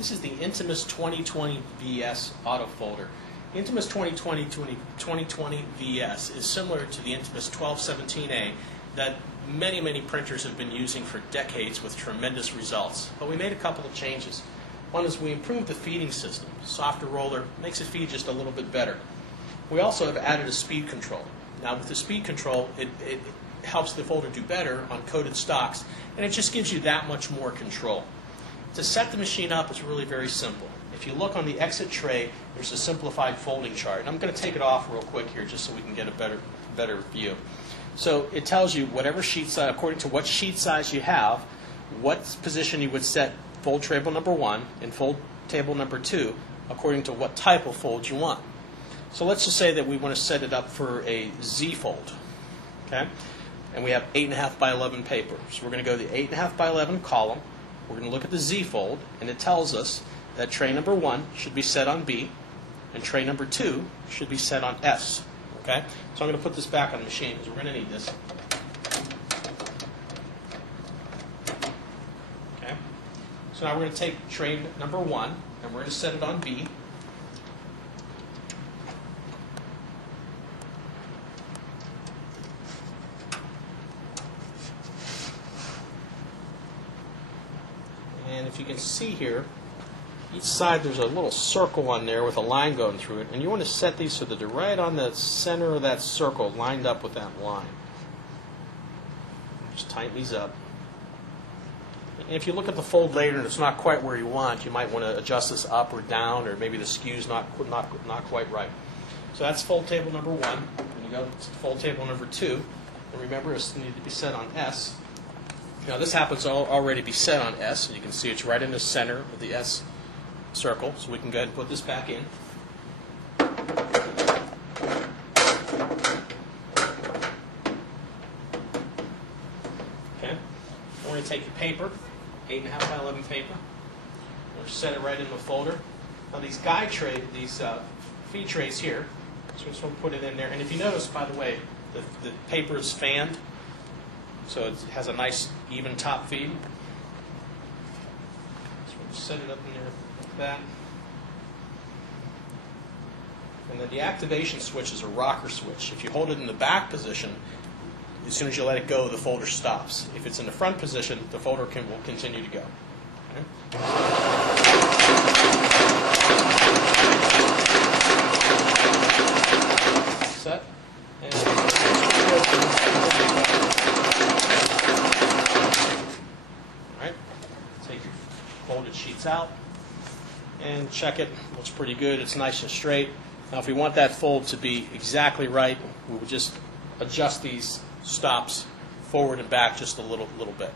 This is the Intimus 2020VS auto folder. The Intimus 2020VS is similar to the Intimus 1217A that many printers have been using for decades with tremendous results. But we made a couple of changes. One is we improved the feeding system. Softer roller makes it feed just a little bit better. We also have added a speed control. Now with the speed control, it helps the folder do better on coated stocks, and it just gives you that much more control. To set the machine up is really very simple. If you look on the exit tray, there's a simplified folding chart. And I'm going to take it off real quick here just so we can get a better view. So it tells you whatever sheet size, according to what sheet size you have, what position you would set fold table number 1 and fold table number 2 according to what type of fold you want. So let's just say that we want to set it up for a Z fold. Okay? And we have 8.5 by 11 paper. So we're going to go to the 8.5 by 11 column. We're going to look at the Z fold, and it tells us that tray number 1 should be set on B, and tray number 2 should be set on S. Okay? So I'm going to put this back on the machine because we're going to need this. Okay? So now we're going to take tray number 1, and we're going to set it on B. And if you can see here, each side there's a little circle on there with a line going through it, and you want to set these so that they're right on the center of that circle, lined up with that line. Just tighten these up. And if you look at the fold later and it's not quite where you want, you might want to adjust this up or down, or maybe the skew's not quite right. So that's fold table number 1. And you go to fold table number 2, and remember it's needs to be set on S. Now this happens to already be set on S, and you can see it's right in the center of the S circle, so we can go ahead and put this back in. Okay, we're going to take your paper, 8.5 by 11 paper, we'll set it right in the folder. Now these guide tray, these feed trays here, so we're just going to put it in there, and if you notice, by the way, the paper is fanned, so it has a nice even top feed. So we'll set it up in there like that. And then the activation switch is a rocker switch. If you hold it in the back position, as soon as you let it go, the folder stops. If it's in the front position, the folder will continue to go. Okay? Set. And folded sheets out and check it. Looks pretty good. It's nice and straight. Now if we want that fold to be exactly right, we would just adjust these stops forward and back just a little bit.